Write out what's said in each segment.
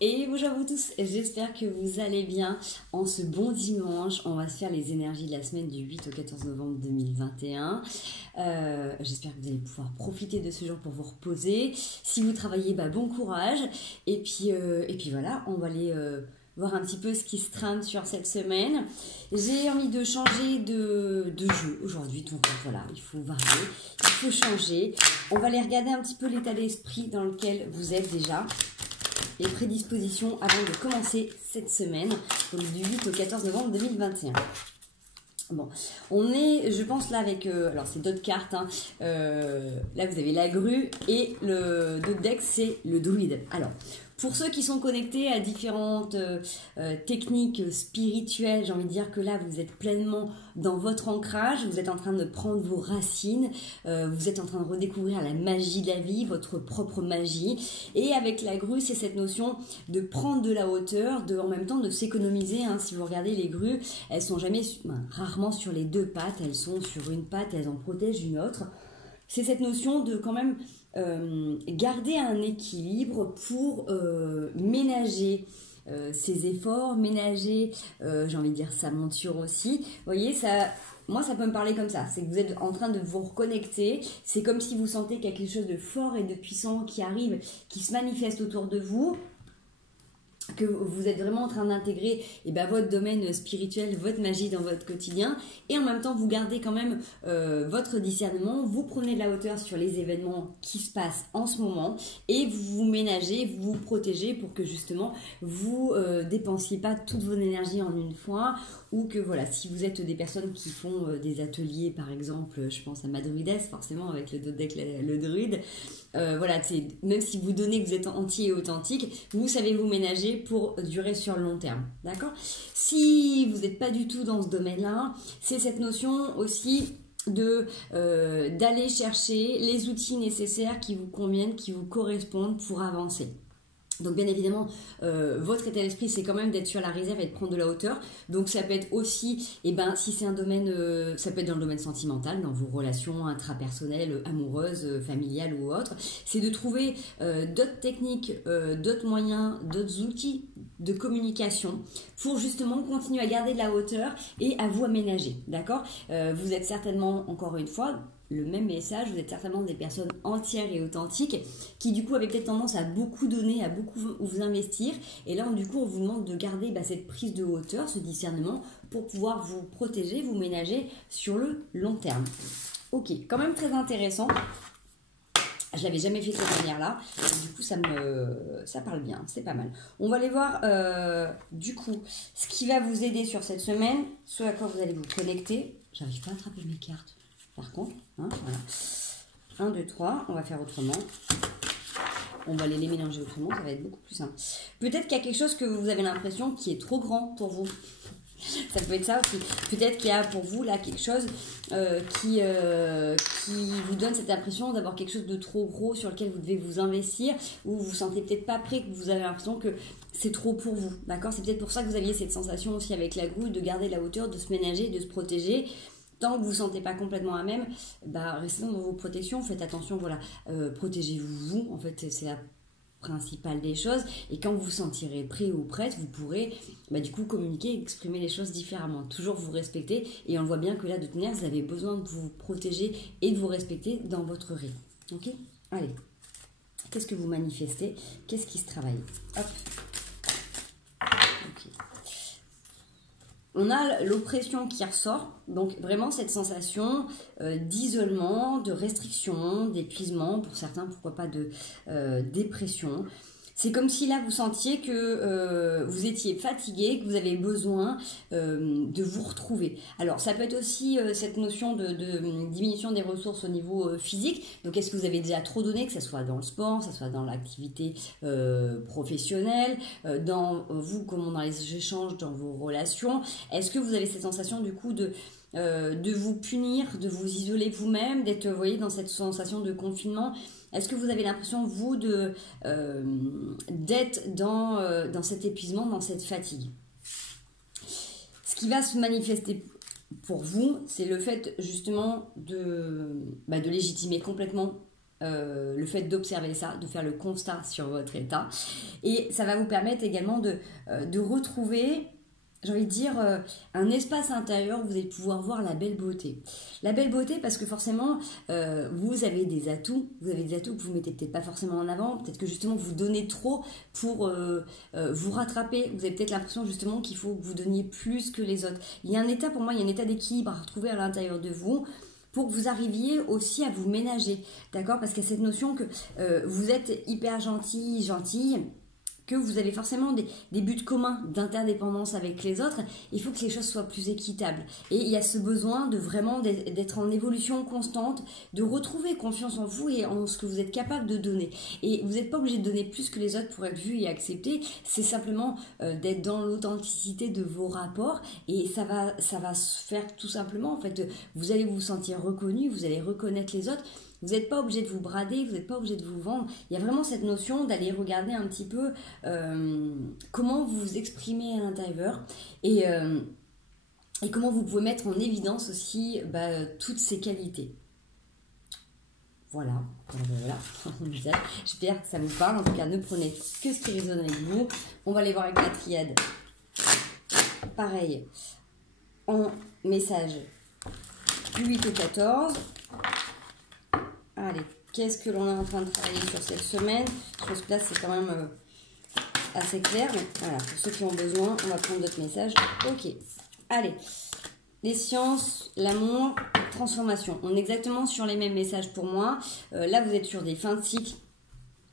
Et bonjour à vous tous, j'espère que vous allez bien. En ce bon dimanche, on va se faire les énergies de la semaine du 8 au 14 novembre 2021. J'espère que vous allez pouvoir profiter de ce jour pour vous reposer. Si vous travaillez, bon courage. Et puis voilà, on va aller voir un petit peu ce qui se trame sur cette semaine. J'ai envie de changer de jeu aujourd'hui, donc voilà, il faut varier, il faut changer. On va aller regarder un petit peu l'état d'esprit dans lequel vous êtes déjà. Les prédispositions avant de commencer cette semaine, donc du 8 au 14 novembre 2021. Bon, on est, je pense là avec, alors c'est d'autres cartes, hein, là vous avez la grue et d'autres deck c'est le druide. Alors, pour ceux qui sont connectés à différentes techniques spirituelles, j'ai envie de dire que là vous êtes pleinement dans votre ancrage, vous êtes en train de prendre vos racines, vous êtes en train de redécouvrir la magie de la vie, votre propre magie. Et avec la grue, c'est cette notion de prendre de la hauteur, en même temps de s'économiser. Hein. Si vous regardez les grues, elles sont rarement sur les deux pattes, elles sont sur une patte, elles en protègent une autre. C'est cette notion de quand même garder un équilibre pour ménager ses efforts, ménager, j'ai envie de dire sa monture aussi. Vous voyez, moi ça peut me parler comme ça, c'est que vous êtes en train de vous reconnecter, c'est comme si vous sentez qu'il y a quelque chose de fort et de puissant qui arrive, qui se manifeste autour de vous, que vous êtes vraiment en train d'intégrer votre domaine spirituel, votre magie dans votre quotidien, et en même temps vous gardez quand même votre discernement, vous prenez de la hauteur sur les événements qui se passent en ce moment, et vous vous ménagez, vous vous protégez pour que justement vous dépensiez pas toute votre énergie en une fois, ou que voilà, si vous êtes des personnes qui font des ateliers par exemple, je pense à ma druidesse forcément avec le deck le druide, voilà, même si vous donnez que vous êtes entier et authentique, vous savez vous ménager pour durer sur le long terme, d'accord? Si vous n'êtes pas du tout dans ce domaine-là, c'est cette notion aussi d'aller chercher les outils nécessaires qui vous conviennent, qui vous correspondent pour avancer. Donc bien évidemment, votre état d'esprit, c'est quand même d'être sur la réserve et de prendre de la hauteur. Donc ça peut être aussi, si c'est un domaine, ça peut être dans le domaine sentimental, dans vos relations intrapersonnelles, amoureuses, familiales ou autres. C'est de trouver d'autres techniques, d'autres moyens, d'autres outils de communication pour justement continuer à garder de la hauteur et à vous aménager, d'accord? Vous êtes certainement, encore une fois, le même message, vous êtes certainement des personnes entières et authentiques qui du coup avaient peut-être tendance à beaucoup donner, à beaucoup vous investir, et là du coup on vous demande de garder cette prise de hauteur, ce discernement pour pouvoir vous protéger, vous ménager sur le long terme. Ok, quand même très intéressant. Je l'avais jamais fait de cette manière-là, du coup ça parle bien, c'est pas mal. On va aller voir du coup ce qui va vous aider sur cette semaine, ce à quoi vous allez vous connecter. J'arrive pas à attraper mes cartes. Par contre, hein, voilà. 1, 2, 3, on va faire autrement. On va les mélanger autrement, ça va être beaucoup plus simple. Peut-être qu'il y a quelque chose que vous avez l'impression qui est trop grand pour vous. Ça peut être ça aussi. Peut-être qu'il y a pour vous là quelque chose qui vous donne cette impression d'avoir quelque chose de trop gros sur lequel vous devez vous investir, ou vous vous sentez peut-être pas prêt, que vous avez l'impression que c'est trop pour vous. D'accord? C'est peut-être pour ça que vous aviez cette sensation aussi avec la grue de garder la hauteur, de se ménager, de se protéger. Tant que vous ne vous sentez pas complètement à même, restez dans vos protections, faites attention, voilà, protégez-vous, en fait, c'est la principale des choses, et quand vous vous sentirez prêt ou prête, vous pourrez du coup communiquer, exprimer les choses différemment, toujours vous respecter, et on voit bien que là, de toute manière, vous avez besoin de vous protéger et de vous respecter dans votre rythme, ok? Allez, qu'est-ce que vous manifestez? Qu'est-ce qui se travaille? Hop, ok. On a l'oppression qui ressort, donc vraiment cette sensation d'isolement, de restriction, d'épuisement, pour certains, pourquoi pas de dépression. C'est comme si là vous sentiez que vous étiez fatigué, que vous avez besoin de vous retrouver. Alors ça peut être aussi cette notion de diminution des ressources au niveau physique. Donc est-ce que vous avez déjà trop donné, que ce soit dans le sport, que ce soit dans l'activité professionnelle, dans vous, comment dans les échanges, dans vos relations. Est-ce que vous avez cette sensation du coup de vous punir, de vous isoler vous-même, d'être, vous voyez, dans cette sensation de confinement? Est-ce que vous avez l'impression, vous, d'être dans cet épuisement, dans cette fatigue? Ce qui va se manifester pour vous, c'est le fait justement de légitimer complètement le fait d'observer ça, de faire le constat sur votre état. Et ça va vous permettre également de retrouver, j'ai envie de dire, un espace intérieur où vous allez pouvoir voir la belle beauté. La belle beauté parce que forcément, vous avez des atouts que vous ne mettez peut-être pas forcément en avant, peut-être que justement vous donnez trop pour vous rattraper. Vous avez peut-être l'impression justement qu'il faut que vous donniez plus que les autres. Il y a un état, pour moi, il y a un état d'équilibre à retrouver à l'intérieur de vous, pour que vous arriviez aussi à vous ménager, d'accord? Parce qu'il y a cette notion que vous êtes hyper gentille, que vous avez forcément des buts communs d'interdépendance avec les autres, il faut que les choses soient plus équitables. Et il y a ce besoin de vraiment d'être en évolution constante, de retrouver confiance en vous et en ce que vous êtes capable de donner. Et vous n'êtes pas obligé de donner plus que les autres pour être vu et accepté, c'est simplement d'être dans l'authenticité de vos rapports et ça va se faire tout simplement. En fait, vous allez vous sentir reconnu, vous allez reconnaître les autres. Vous n'êtes pas obligé de vous brader, vous n'êtes pas obligé de vous vendre. Il y a vraiment cette notion d'aller regarder un petit peu comment vous vous exprimez à l'intérieur et comment vous pouvez mettre en évidence aussi toutes ces qualités. Voilà. J'espère que ça vous parle. En tout cas, ne prenez que ce qui résonne avec vous. On va aller voir avec la triade. Pareil, en message du 8 au 14. Allez, qu'est-ce que l'on est en train de travailler sur cette semaine? Je pense que là, c'est quand même assez clair. Mais voilà, pour ceux qui ont besoin, on va prendre d'autres messages. Ok. Allez, les sciences, l'amour, transformation. On est exactement sur les mêmes messages pour moi. Là, vous êtes sur des fins de cycle.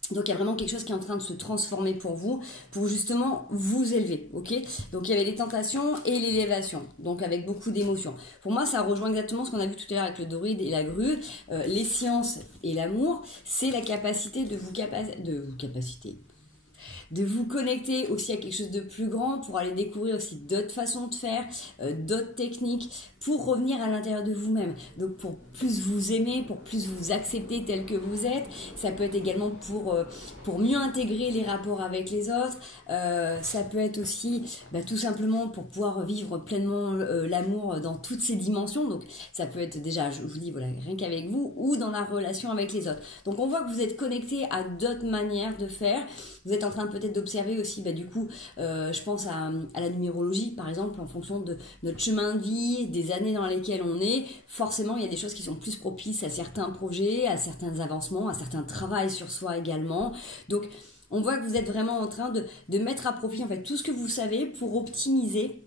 Donc, il y a vraiment quelque chose qui est en train de se transformer pour vous, pour justement vous élever, ok? Donc, il y avait les tentations et l'élévation, donc avec beaucoup d'émotions. Pour moi, ça rejoint exactement ce qu'on a vu tout à l'heure avec le doride et la grue. Les sciences et l'amour, c'est la capacité de vous connecter aussi à quelque chose de plus grand pour aller découvrir aussi d'autres façons de faire, d'autres techniques, pour revenir à l'intérieur de vous-même. Donc pour plus vous aimer, pour plus vous accepter tel que vous êtes. Ça peut être également pour mieux intégrer les rapports avec les autres. Ça peut être aussi tout simplement pour pouvoir vivre pleinement l'amour dans toutes ses dimensions. Donc ça peut être déjà, je vous dis, voilà, rien qu'avec vous ou dans la relation avec les autres. Donc on voit que vous êtes connecté à d'autres manières de faire. Vous êtes en train peut-être d'observer aussi, je pense à la numérologie, par exemple, en fonction de notre chemin de vie, des années dans lesquelles on est. Forcément, il y a des choses qui sont plus propices à certains projets, à certains avancements, à certains travails sur soi également. Donc, on voit que vous êtes vraiment en train de mettre à profit en fait tout ce que vous savez pour optimiser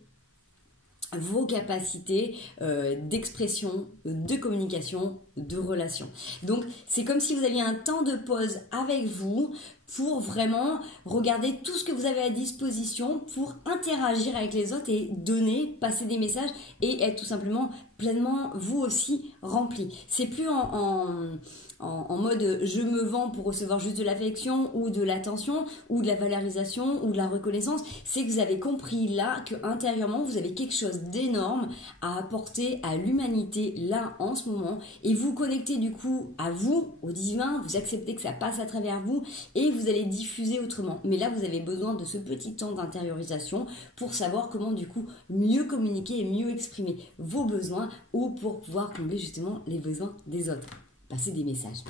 vos capacités d'expression, de communication, de relation. Donc, c'est comme si vous aviez un temps de pause avec vous pour vraiment regarder tout ce que vous avez à disposition pour interagir avec les autres et donner, passer des messages et être tout simplement pleinement, vous aussi, rempli. C'est plus en mode je me vends pour recevoir juste de l'affection ou de l'attention ou de la valorisation ou de la reconnaissance. C'est que vous avez compris là que intérieurement vous avez quelque chose d'énorme à apporter à l'humanité là en ce moment et vous connectez du coup à vous, au divin, vous acceptez que ça passe à travers vous et vous allez diffuser autrement. Mais là vous avez besoin de ce petit temps d'intériorisation pour savoir comment du coup mieux communiquer et mieux exprimer vos besoins ou pour pouvoir combler justement les besoins des autres. Passer des messages.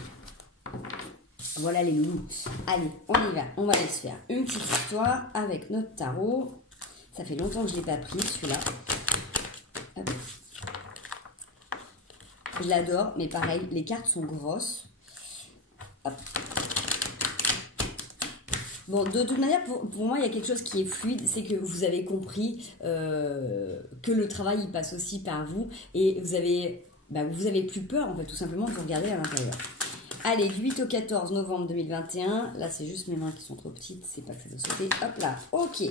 Voilà les loulous. Allez, on y va. On va aller se faire une petite histoire avec notre tarot. Ça fait longtemps que je ne l'ai pas pris, celui-là. Hop. Je l'adore, mais pareil, les cartes sont grosses. Hop. Bon, de toute manière, pour moi, il y a quelque chose qui est fluide, c'est que vous avez compris que le travail, il passe aussi par vous et vous avez plus peur, en fait, tout simplement, de regarder à l'intérieur. Allez, du 8 au 14 novembre 2021. Là, c'est juste mes mains qui sont trop petites, c'est pas que ça doit sauter. Hop là, ok.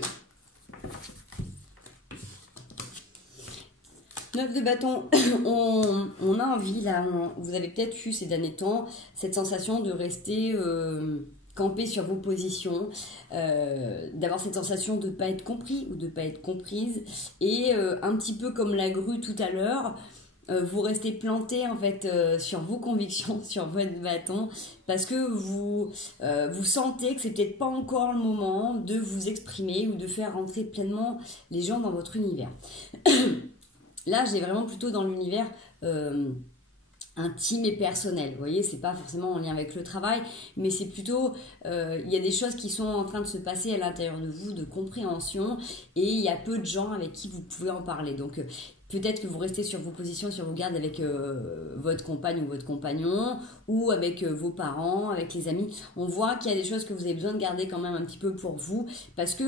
9 de bâton, on a envie, là, vous avez peut-être eu ces derniers temps cette sensation de rester camper sur vos positions, d'avoir cette sensation de ne pas être compris ou de ne pas être comprise. Et un petit peu comme la grue tout à l'heure, vous restez planté en fait sur vos convictions, sur votre bâton, parce que vous sentez que c'est peut-être pas encore le moment de vous exprimer ou de faire rentrer pleinement les gens dans votre univers. Là, j'ai vraiment plutôt dans l'univers intime et personnel. Vous voyez, c'est pas forcément en lien avec le travail, mais c'est plutôt, il y a des choses qui sont en train de se passer à l'intérieur de vous, de compréhension, et il y a peu de gens avec qui vous pouvez en parler. Donc, peut-être que vous restez sur vos positions, sur vos gardes avec votre compagne ou votre compagnon, ou avec vos parents, avec les amis. On voit qu'il y a des choses que vous avez besoin de garder quand même un petit peu pour vous, parce que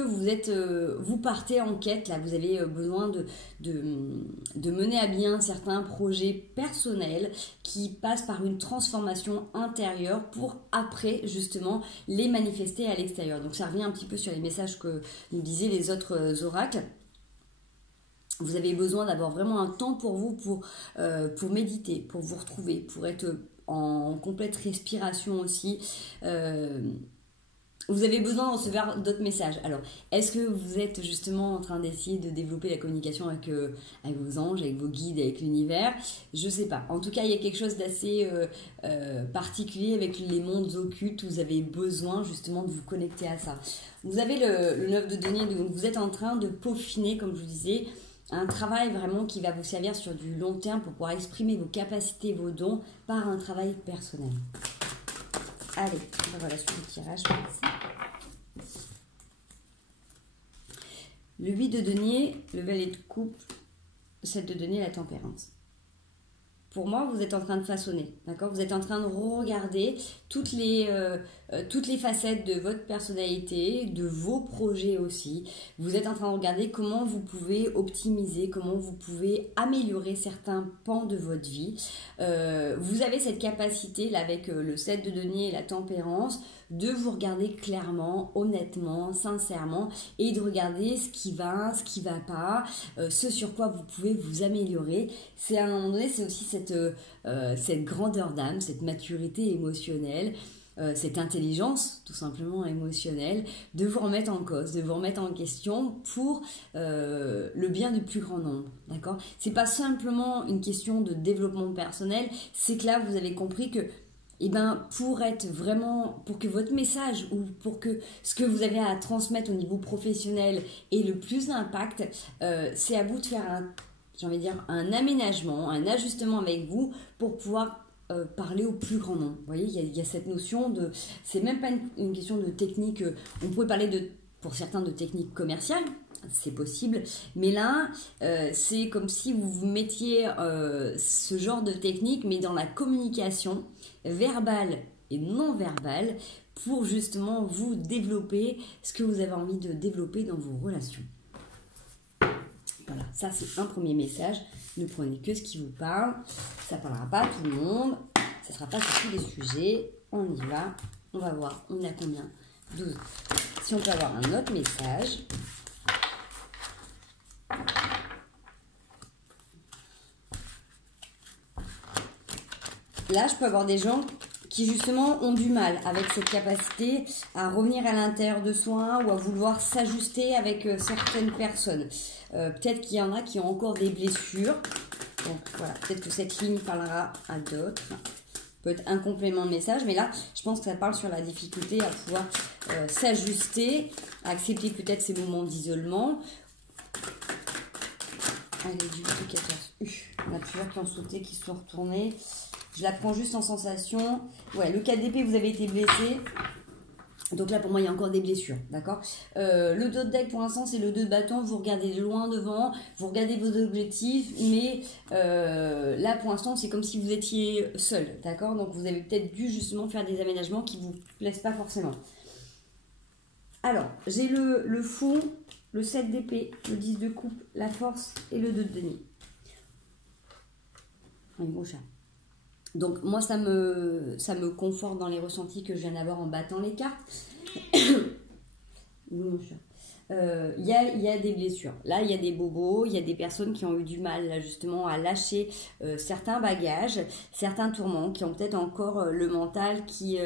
vous partez en quête, là, vous avez besoin de mener à bien certains projets personnels qui passent par une transformation intérieure pour après, justement, les manifester à l'extérieur. Donc ça revient un petit peu sur les messages que nous disaient les autres oracles. Vous avez besoin d'avoir vraiment un temps pour vous, pour méditer, pour vous retrouver, pour être en complète respiration aussi. Vous avez besoin de recevoir d'autres messages. Alors, est-ce que vous êtes justement en train d'essayer de développer la communication avec vos anges, avec vos guides, avec l'univers? Je ne sais pas. En tout cas, il y a quelque chose d'assez particulier avec les mondes occultes où vous avez besoin justement de vous connecter à ça. Vous avez le 9 de denier, donc vous êtes en train de peaufiner, comme je vous disais, un travail vraiment qui va vous servir sur du long terme pour pouvoir exprimer vos capacités, vos dons par un travail personnel. Allez, on va la suite du tirage. Le 8 de denier, le valet de coupe, 7 de denier, la tempérance. Pour moi, vous êtes en train de façonner, d'accord? Vous êtes en train de regarder toutes les facettes de votre personnalité, de vos projets aussi. Vous êtes en train de regarder comment vous pouvez optimiser, comment vous pouvez améliorer certains pans de votre vie. Vous avez cette capacité, là, avec le 7 de denier et la tempérance, de vous regarder clairement, honnêtement, sincèrement, et de regarder ce qui va pas, ce sur quoi vous pouvez vous améliorer. C'est à un moment donné, c'est aussi cette grandeur d'âme, cette maturité émotionnelle, cette intelligence tout simplement émotionnelle, de vous remettre en cause, de vous remettre en question pour le bien du plus grand nombre, d'accord? C'est pas simplement une question de développement personnel, c'est que là vous avez compris que pour que votre message ou pour que ce que vous avez à transmettre au niveau professionnel ait le plus d'impact, c'est à vous de faire un aménagement, un ajustement avec vous pour pouvoir parler au plus grand nombre. Vous voyez, il y a cette notion de... C'est même pas une question de technique. On pourrait parler pour certains de technique commerciale, c'est possible, mais là, c'est comme si vous mettiez ce genre de technique, mais dans la communication verbale et non verbale, pour justement vous développer ce que vous avez envie de développer dans vos relations. Voilà, ça c'est un premier message. Ne prenez que ce qui vous parle. Ça ne parlera pas à tout le monde. Ça ne sera pas sur tous les sujets. On y va. On va voir. On est à combien? 12. Si on peut avoir un autre message. Là, je peux avoir des gens qui justement ont du mal avec cette capacité à revenir à l'intérieur de soi ou à vouloir s'ajuster avec certaines personnes. Peut-être qu'il y en a qui ont encore des blessures. Donc voilà, peut-être que cette ligne parlera à d'autres. Peut-être un complément de message, mais là, je pense que ça parle sur la difficulté à pouvoir s'ajuster, à accepter peut-être ces moments d'isolement. Allez, du 8 au 14. On a plusieurs qui ont sauté, qui se sont retournés. Je la prends juste en sensation. Ouais, le 4 d'épée, vous avez été blessé. Donc là, pour moi, il y a encore des blessures, d'accord? Le dos de deck, pour l'instant, c'est le 2 de bâton. Vous regardez loin devant, vous regardez vos objectifs, mais là, pour l'instant, c'est comme si vous étiez seul, d'accord? Donc, vous avez peut-être dû justement faire des aménagements qui ne vous plaisent pas forcément. Alors, j'ai le fond, le 7 d'épée, le 10 de coupe, la force et le 2 de denier. Un gros chat. Donc moi ça me conforte dans les ressentis que je viens d'avoir en battant les cartes. Oui mon chat. Il y a des blessures. Là il y a des bobos, il y a des personnes qui ont eu du mal là, justement à lâcher certains bagages, certains tourments, qui ont peut-être encore le mental qui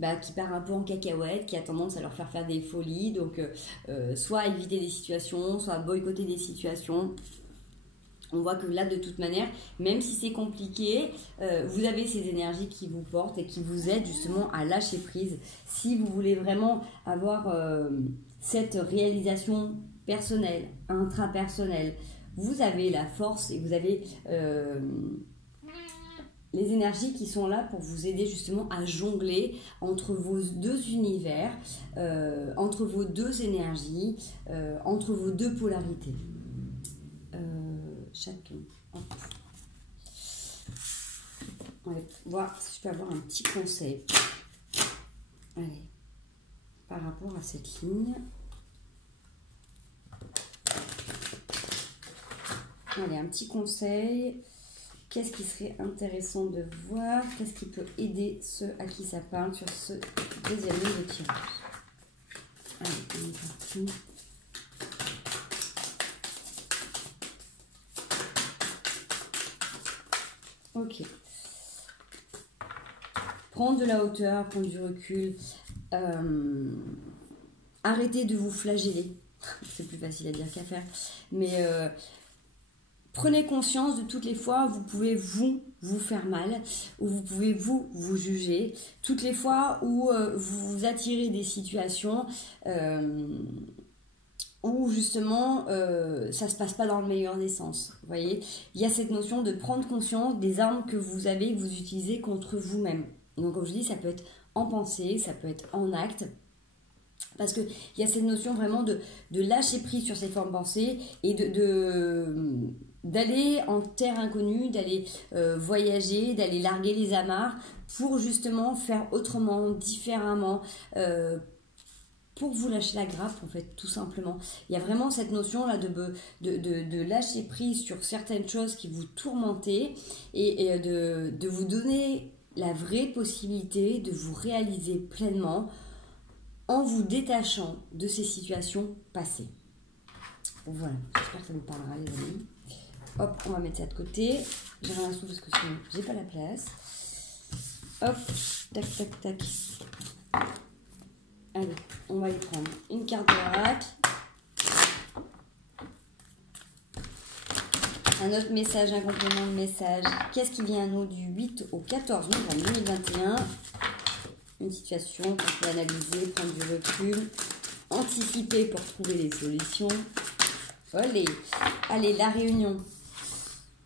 part un peu en cacahuète, qui a tendance à leur faire des folies. Donc soit éviter des situations, soit boycotter des situations. On voit que là, de toute manière, même si c'est compliqué, vous avez ces énergies qui vous portent et qui vous aident justement à lâcher prise. Si vous voulez vraiment avoir cette réalisation personnelle, intrapersonnelle, vous avez la force et vous avez les énergies qui sont là pour vous aider justement à jongler entre vos deux univers, entre vos deux énergies, entre vos deux polarités. Chacun. On va voir si je peux avoir un petit conseil. Allez, par rapport à cette ligne. Allez, un petit conseil. Qu'est-ce qui serait intéressant de voir? Qu'est-ce qui peut aider ceux à qui ça parle sur ce deuxième ligne de tirage? Allez, on est parti. Ok. Prendre de la hauteur, prendre du recul. Arrêtez de vous flageller. C'est plus facile à dire qu'à faire. Mais prenez conscience de toutes les fois où vous pouvez vous faire mal, où vous pouvez vous juger. Toutes les fois où vous vous attirez des situations où justement ça se passe pas dans le meilleur des sens. Vous voyez, il y a cette notion de prendre conscience des armes que vous avez, que vous utilisez contre vous-même. Donc comme je dis, ça peut être en pensée, ça peut être en acte. Parce qu'il y a cette notion vraiment de lâcher prise sur ces formes pensées et d'aller en terre inconnue, d'aller voyager, d'aller larguer les amarres pour justement faire autrement, différemment, pour vous lâcher la grappe en fait, tout simplement. Il y a vraiment cette notion là de lâcher prise sur certaines choses qui vous tourmentaient et de vous donner la vraie possibilité de vous réaliser pleinement en vous détachant de ces situations passées. Voilà, j'espère que ça vous parlera les amis. Hop, on va mettre ça de côté. J'ai rien sous parce que sinon j'ai pas la place. Hop, tac, tac, tac. Allez, on va y prendre une carte d'oracle. Un autre message, un complément de message. Qu'est-ce qui vient à nous du 8 au 14 novembre 2021? Une situation qu'on peut analyser, prendre du recul, anticiper pour trouver des solutions. Allez, la réunion.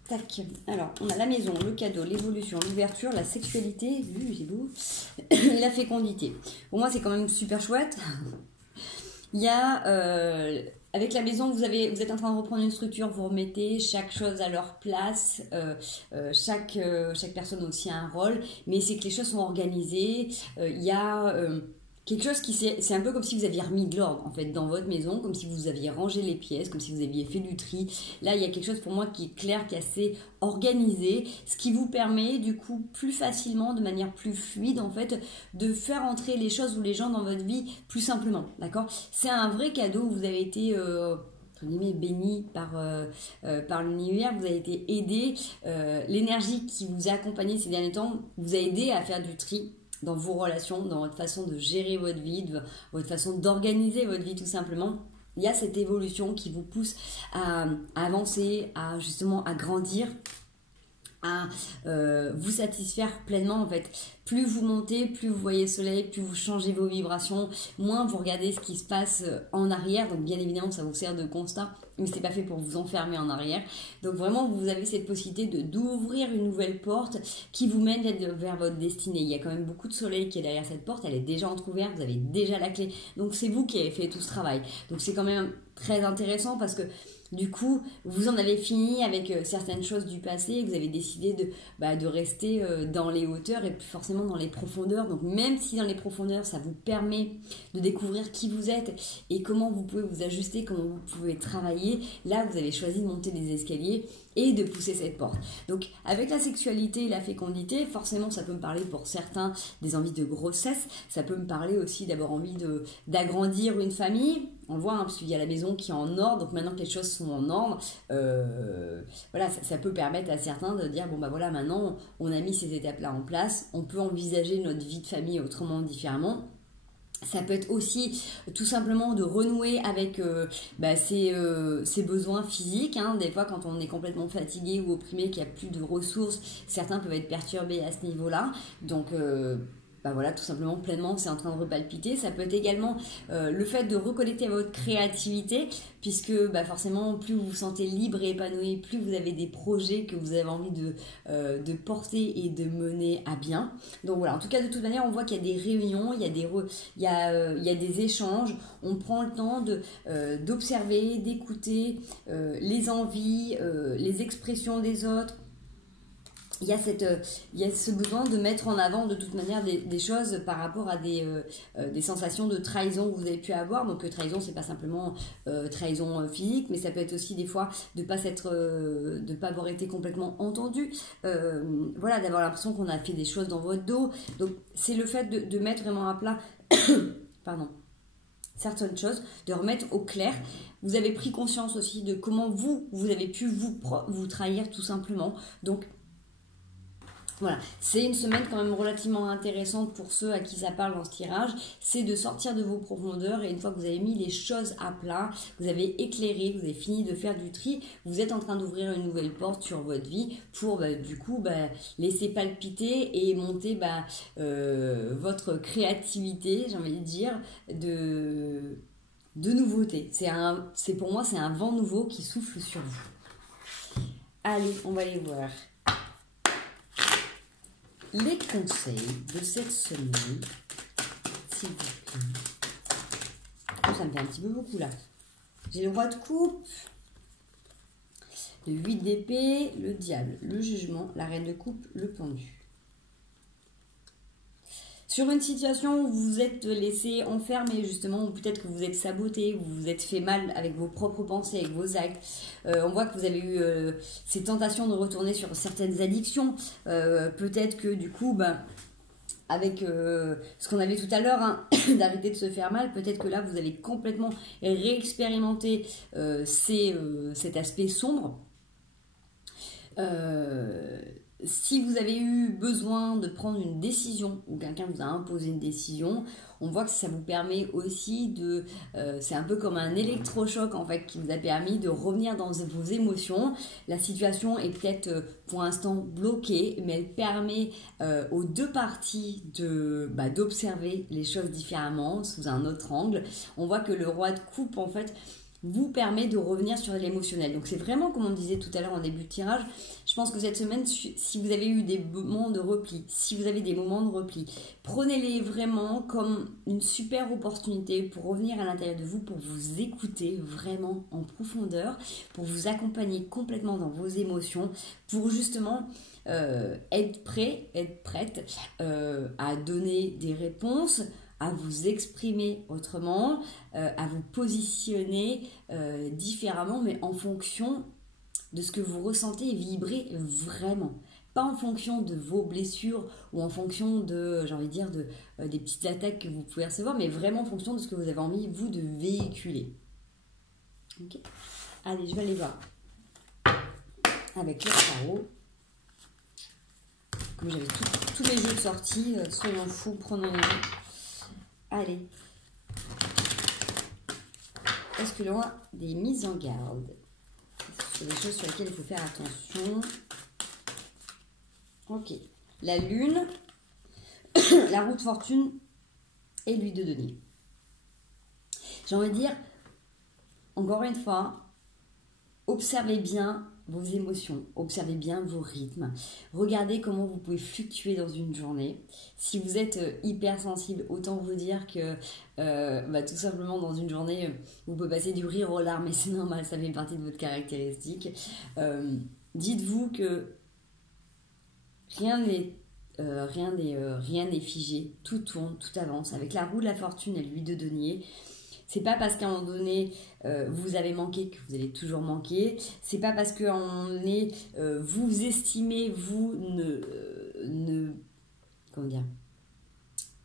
Tac. Alors, on a la maison, le cadeau, l'évolution, l'ouverture, la sexualité, j'ai beau, la fécondité. Pour moi, c'est quand même super chouette. Il y a, avec la maison, vous êtes en train de reprendre une structure, vous remettez chaque chose à leur place, chaque personne a aussi un rôle, mais c'est que les choses sont organisées. Il y a quelque chose c'est un peu comme si vous aviez remis de l'ordre en fait dans votre maison, comme si vous aviez rangé les pièces, comme si vous aviez fait du tri. Là, il y a quelque chose pour moi qui est clair, qui est assez organisé, ce qui vous permet du coup plus facilement, de manière plus fluide en fait, de faire entrer les choses ou les gens dans votre vie plus simplement, d'accord? C'est un vrai cadeau, vous avez été entre guillemets béni par l'univers, vous avez été aidé, l'énergie qui vous a accompagné ces derniers temps vous a aidé à faire du tri dans vos relations, dans votre façon de gérer votre vie, votre façon d'organiser votre vie tout simplement. Il y a cette évolution qui vous pousse à avancer, à justement à grandir, à vous satisfaire pleinement en fait. Plus vous montez, plus vous voyez le soleil, plus vous changez vos vibrations, moins vous regardez ce qui se passe en arrière. Donc bien évidemment ça vous sert de constat, mais c'est pas fait pour vous enfermer en arrière. Donc vraiment vous avez cette possibilité d'ouvrir une nouvelle porte qui vous mène vers votre destinée. Il y a quand même beaucoup de soleil qui est derrière cette porte, elle est déjà entrouverte, vous avez déjà la clé. Donc c'est vous qui avez fait tout ce travail. Donc c'est quand même très intéressant parce que du coup, vous en avez fini avec certaines choses du passé, vous avez décidé de rester dans les hauteurs et plus forcément dans les profondeurs. Donc même si dans les profondeurs, ça vous permet de découvrir qui vous êtes et comment vous pouvez vous ajuster, comment vous pouvez travailler, là vous avez choisi de monter des escaliers et de pousser cette porte. Donc avec la sexualité et la fécondité, forcément ça peut me parler pour certains des envies de grossesse, ça peut me parler aussi d'avoir envie d'agrandir une famille. On le voit, hein, parce qu'il y a la maison qui est en ordre, donc maintenant que les choses sont en ordre, voilà, ça peut permettre à certains de dire, bon bah voilà, maintenant on a mis ces étapes-là en place, on peut envisager notre vie de famille autrement, différemment. Ça peut être aussi tout simplement de renouer avec ses besoins physiques. Hein. Des fois, quand on est complètement fatigué ou opprimé, qu'il n'y a plus de ressources, certains peuvent être perturbés à ce niveau-là. Donc, bah voilà, tout simplement pleinement, c'est en train de repalpiter. Ça peut être également le fait de reconnecter à votre créativité, puisque bah forcément, plus vous vous sentez libre et épanoui, plus vous avez des projets que vous avez envie de porter et de mener à bien. Donc voilà, en tout cas, de toute manière, on voit qu'il y a des réunions, il y a il y a des échanges. On prend le temps d'observer, d'écouter les envies, les expressions des autres. Il y a ce besoin de mettre en avant de toute manière des choses par rapport à des sensations de trahison que vous avez pu avoir. Donc trahison, c'est pas simplement trahison physique, mais ça peut être aussi des fois de pas avoir été complètement entendu. Voilà, d'avoir l'impression qu'on a fait des choses dans votre dos. Donc c'est le fait de mettre vraiment à plat pardon, certaines choses, de remettre au clair. Vous avez pris conscience aussi de comment vous avez pu vous trahir tout simplement. Donc voilà, c'est une semaine quand même relativement intéressante pour ceux à qui ça parle dans ce tirage, c'est de sortir de vos profondeurs et une fois que vous avez mis les choses à plat, vous avez éclairé, vous avez fini de faire du tri, vous êtes en train d'ouvrir une nouvelle porte sur votre vie pour du coup laisser palpiter et monter votre créativité, j'ai envie de dire, de nouveautés. Pour moi, c'est un vent nouveau qui souffle sur vous. Allez, on va aller voir les conseils de cette semaine, s'il vous plaît. Oh, ça me fait un petit peu beaucoup là. J'ai le roi de coupe, le 8 d'épée, le diable, le jugement, la reine de coupe, le pendu. Sur une situation où vous vous êtes laissé enfermer justement, ou peut-être que vous êtes saboté, vous vous êtes fait mal avec vos propres pensées, avec vos actes, on voit que vous avez eu ces tentations de retourner sur certaines addictions, peut-être que du coup, avec ce qu'on avait tout à l'heure, hein, d'arrêter de se faire mal, peut-être que là vous allez complètement réexpérimenter cet aspect sombre. Si vous avez eu besoin de prendre une décision ou quelqu'un vous a imposé une décision, on voit que ça vous permet aussi c'est un peu comme un électrochoc en fait qui vous a permis de revenir dans vos émotions. La situation est peut-être pour l'instant bloquée, mais elle permet aux deux parties d'observer les choses différemment, sous un autre angle. On voit que le roi de coupe en fait vous permet de revenir sur l'émotionnel. Donc c'est vraiment, comme on disait tout à l'heure en début de tirage, je pense que cette semaine, si vous avez eu des moments de repli, si vous avez des moments de repli, prenez-les vraiment comme une super opportunité pour revenir à l'intérieur de vous, pour vous écouter vraiment en profondeur, pour vous accompagner complètement dans vos émotions, pour justement être prête à donner des réponses, à vous exprimer autrement, à vous positionner différemment, mais en fonction de ce que vous ressentez et vibrez vraiment. Pas en fonction de vos blessures ou en fonction de, j'ai envie de dire, des petites attaques que vous pouvez recevoir, mais vraiment en fonction de ce que vous avez envie, vous, de véhiculer. Ok. Allez, je vais aller voir avec le tarot. Comme j'avais tous les jeux de sortie, soyons fous, prenons-les. Allez. Est-ce que l'on a des mises en garde? C'est des choses sur lesquelles il faut faire attention. Ok. La lune, la roue de fortune et l'huile de denier. J'ai envie de dire, encore une fois, observez bien vos émotions, observez bien vos rythmes, regardez comment vous pouvez fluctuer dans une journée. Si vous êtes hypersensible, autant vous dire que tout simplement dans une journée, vous pouvez passer du rire aux larmes et c'est normal, ça fait partie de votre caractéristique. Dites-vous que rien n'est figé, tout tourne, tout avance. Avec la roue de la fortune et l'huile de denier, c'est pas parce qu'à un moment donné vous avez manqué que vous allez toujours manquer. C'est pas parce qu'à un moment donné vous estimez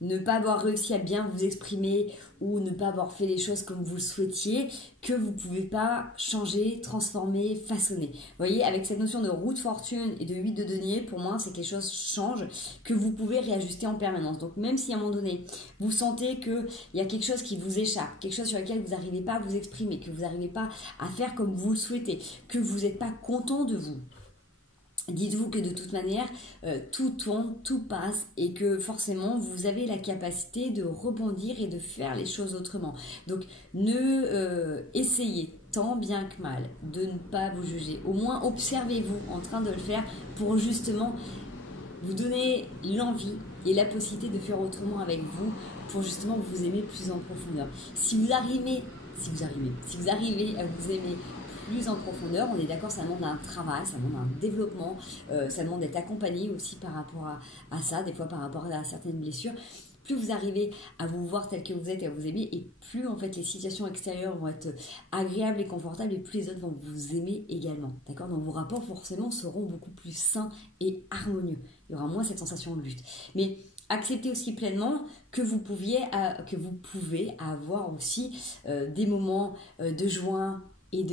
ne pas avoir réussi à bien vous exprimer ou ne pas avoir fait les choses comme vous le souhaitiez, que vous ne pouvez pas changer, transformer, façonner. Vous voyez, avec cette notion de roue de fortune et de 8 de denier, pour moi, c'est que les choses changent, que vous pouvez réajuster en permanence. Donc même si à un moment donné, vous sentez qu'il y a quelque chose qui vous échappe, quelque chose sur lequel vous n'arrivez pas à vous exprimer, que vous n'arrivez pas à faire comme vous le souhaitez, que vous n'êtes pas content de vous, dites-vous que de toute manière, tout tourne, tout passe et que forcément, vous avez la capacité de rebondir et de faire les choses autrement. Donc, essayez tant bien que mal de ne pas vous juger. Au moins, observez-vous en train de le faire pour justement vous donner l'envie et la possibilité de faire autrement avec vous pour justement vous aimer plus en profondeur. Si vous arrivez à vous aimer plus en profondeur, on est d'accord, ça demande un travail, ça demande un développement, ça demande d'être accompagné aussi par rapport à ça, des fois par rapport à certaines blessures. Plus vous arrivez à vous voir tel que vous êtes et à vous aimer, et plus en fait les situations extérieures vont être agréables et confortables, et plus les autres vont vous aimer également. D'accord? Donc vos rapports forcément seront beaucoup plus sains et harmonieux. Il y aura moins cette sensation de lutte. Mais acceptez aussi pleinement que vous pouvez avoir aussi des moments de joie et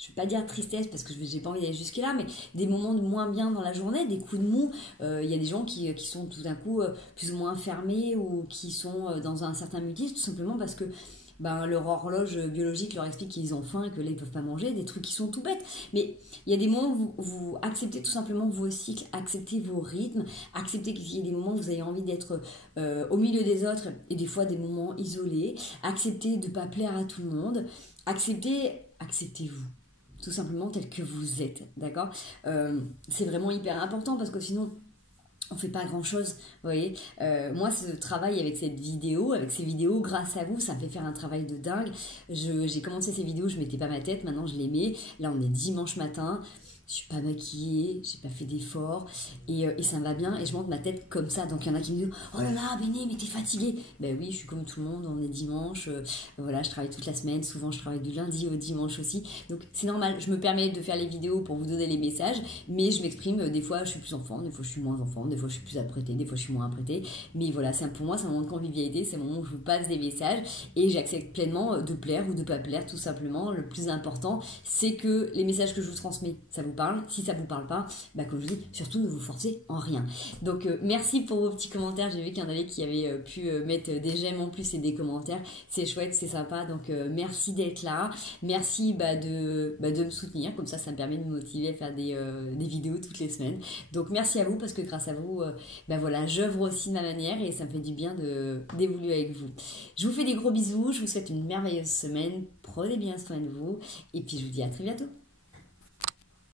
je ne vais pas dire tristesse parce que je n'ai pas envie d'aller jusque là, mais des moments de moins bien dans la journée, des coups de mou. Il y a des gens qui sont tout d'un coup plus ou moins fermés ou qui sont dans un certain mutisme, tout simplement parce que leur horloge biologique leur explique qu'ils ont faim et que là ils ne peuvent pas manger, des trucs qui sont tout bêtes. Mais il y a des moments où vous acceptez tout simplement vos cycles, acceptez vos rythmes, acceptez qu'il y ait des moments où vous avez envie d'être au milieu des autres et des fois des moments isolés, acceptez de ne pas plaire à tout le monde, acceptez-vous. Tout simplement tel que vous êtes, d'accord? C'est vraiment hyper important parce que sinon on fait pas grand chose, vous voyez. Moi, ce travail avec ces vidéos, grâce à vous, ça me fait faire un travail de dingue. J'ai commencé ces vidéos, je mettais pas ma tête, maintenant je les mets. Là, on est dimanche matin, je suis pas maquillée, j'ai pas fait d'efforts et ça me va bien et je monte ma tête comme ça. Donc il y en a qui me disent oh là là Béné mais t'es fatiguée. Ben oui, je suis comme tout le monde, on est dimanche, voilà, je travaille toute la semaine, souvent je travaille du lundi au dimanche aussi. Donc c'est normal, je me permets de faire les vidéos pour vous donner les messages, mais je m'exprime, des fois je suis plus en forme, des fois je suis moins en forme, des fois je suis plus apprêtée, des fois je suis moins apprêtée. Mais voilà, pour moi c'est un moment de convivialité, c'est un moment où je vous passe des messages et j'accepte pleinement de plaire ou de pas plaire, tout simplement. Le plus important, c'est que les messages que je vous transmets, ça vous parle. Si ça vous parle pas, comme je dis, surtout ne vous forcez en rien. Donc merci pour vos petits commentaires. J'ai vu qu'il y en avait qui avaient pu mettre des j'aime en plus et des commentaires. C'est chouette, c'est sympa. Donc merci d'être là. Merci de me soutenir. Comme ça me permet de me motiver à faire des vidéos toutes les semaines. Donc merci à vous parce que grâce à vous, voilà, j'œuvre aussi de ma manière et ça me fait du bien d'évoluer avec vous. Je vous fais des gros bisous. Je vous souhaite une merveilleuse semaine. Prenez bien soin de vous et puis je vous dis à très bientôt.